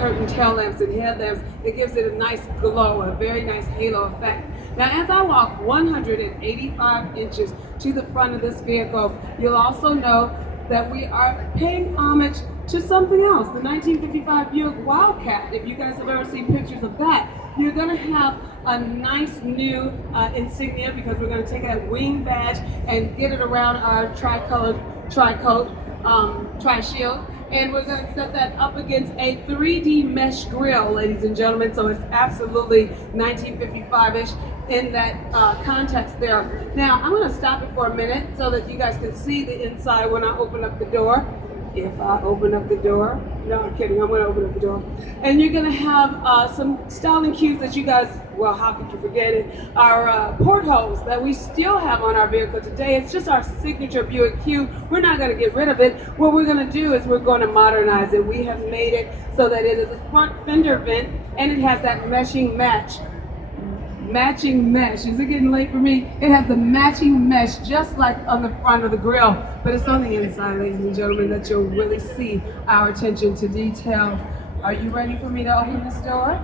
curtain tail lamps and headlamps. It gives it a nice glow, a very nice halo effect. Now, as I walk 185 inches to the front of this vehicle, you'll also know that we are paying homage to something else, the 1955 Buick Wildcat. If you guys have ever seen pictures of that, you're gonna have a nice new insignia, because we're gonna take that wing badge and get it around our tri-colored tri-coat, tri-shield. And we're going to set that up against a 3D mesh grille, ladies and gentlemen. So it's absolutely 1955-ish in that context there. Now, I'm going to stop it for a minute so that you guys can see the inside when I open up the door. If I open up the door. No, I'm kidding. I'm going to open up the door. And you're going to have some styling cues that you guys, well, how could you forget it? Our portholes that we still have on our vehicle today. It's just our signature Buick cue. We're not going to get rid of it. What we're going to do is we're going to modernize it. We have made it so that it is a front fender vent, and it has that matching mesh. Is it getting late for me? It has the matching mesh just like on the front of the grille, but it's on the inside, ladies and gentlemen, that you'll really see our attention to detail. Are you ready for me to open this door?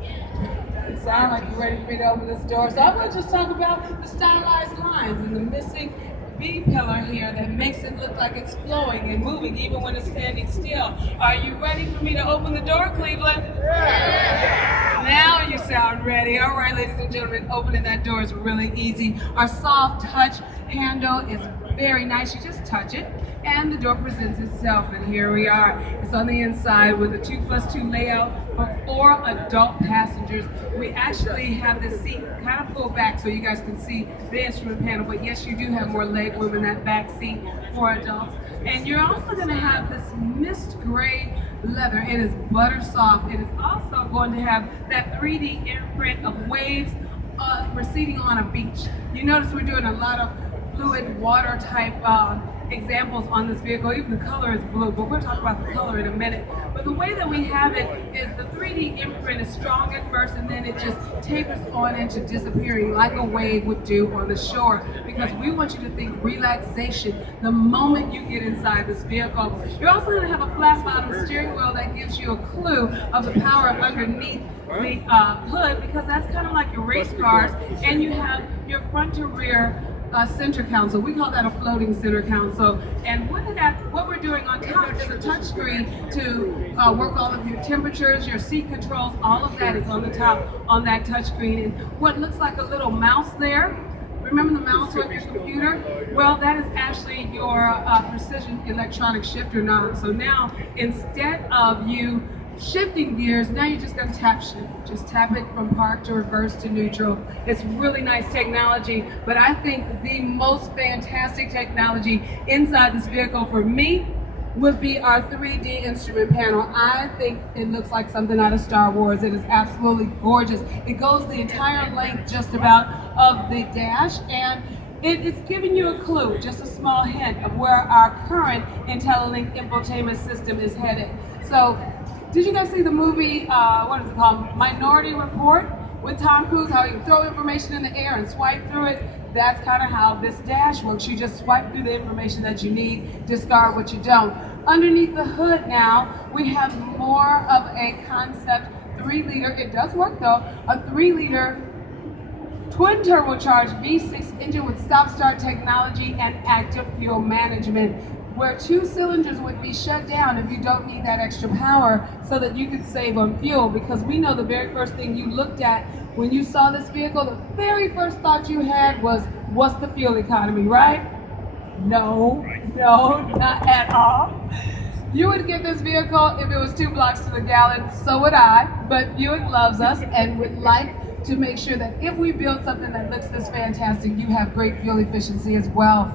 It sounds like you're ready for me to open this door. So I'm going to just talk about the stylized lines and the missing B pillar here that makes it look like it's flowing and moving even when it's standing still. Are you ready for me to open the door, Cleveland? Yeah. Now you sound ready. All right, ladies and gentlemen, opening that door is really easy. Our soft touch handle is very nice. You just touch it and the door presents itself, and here we are. It's on the inside with a 2+2 layout for 4 adult passengers. We actually have this seat kind of pulled back so you guys can see the instrument panel, but yes, you do have more leg room in that back seat for adults. And you're also going to have this mist gray leather. It is butter soft. It is also going to have that 3D imprint of waves receding on a beach. You notice we're doing a lot of fluid water type examples on this vehicle. Even the color is blue, but we'll talk about the color in a minute. But the way that we have it is the 3D imprint is strong at first, and then it just tapers on into disappearing like a wave would do on the shore, because we want you to think relaxation the moment you get inside this vehicle. You're also going to have a flat bottom steering wheel that gives you a clue of the power underneath the hood, because that's kind of like your race cars, and you have your front to rear center console. We call that a floating center console. And what we're doing on top is a touch screen to work all of your temperatures, your seat controls, all of that is on the top on that touch screen. And what looks like a little mouse there, remember the mouse on your computer? Well, that is actually your precision electronic shifter knob. So now, instead of you shifting gears, now you're just going to tap shift. Just tap it from park to reverse to neutral. It's really nice technology, but I think the most fantastic technology inside this vehicle for me would be our 3D instrument panel. I think it looks like something out of Star Wars. It is absolutely gorgeous. It goes the entire length just about of the dash, and it's giving you a clue, just a small hint of where our current IntelliLink infotainment system is headed. So, did you guys see the movie, what is it called, Minority Report, with Tom Cruise, how you throw information in the air and swipe through it? That's kind of how this dash works. You just swipe through the information that you need, discard what you don't. Underneath the hood now, we have more of a concept 3-liter, it does work though, a 3-liter twin turbocharged V6 engine with stop-start technology and active fuel management, where 2 cylinders would be shut down if you don't need that extra power, so that you could save on fuel. Because we know the very first thing you looked at when you saw this vehicle, the very first thought you had was, what's the fuel economy, right? No, not at all. You would get this vehicle if it was 2 blocks to the gallon, so would I, but Buick loves us and would like to make sure that if we build something that looks this fantastic, you have great fuel efficiency as well.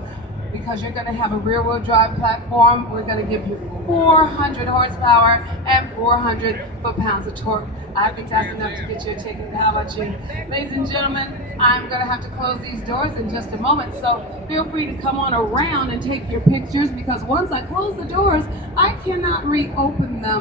Because you're going to have a rear-wheel drive platform. We're going to give you 400 horsepower and 400 foot-pounds of torque. I think that's enough to get you a ticket. How about you? Ladies and gentlemen, I'm going to have to close these doors in just a moment, so feel free to come on around and take your pictures, because once I close the doors, I cannot reopen them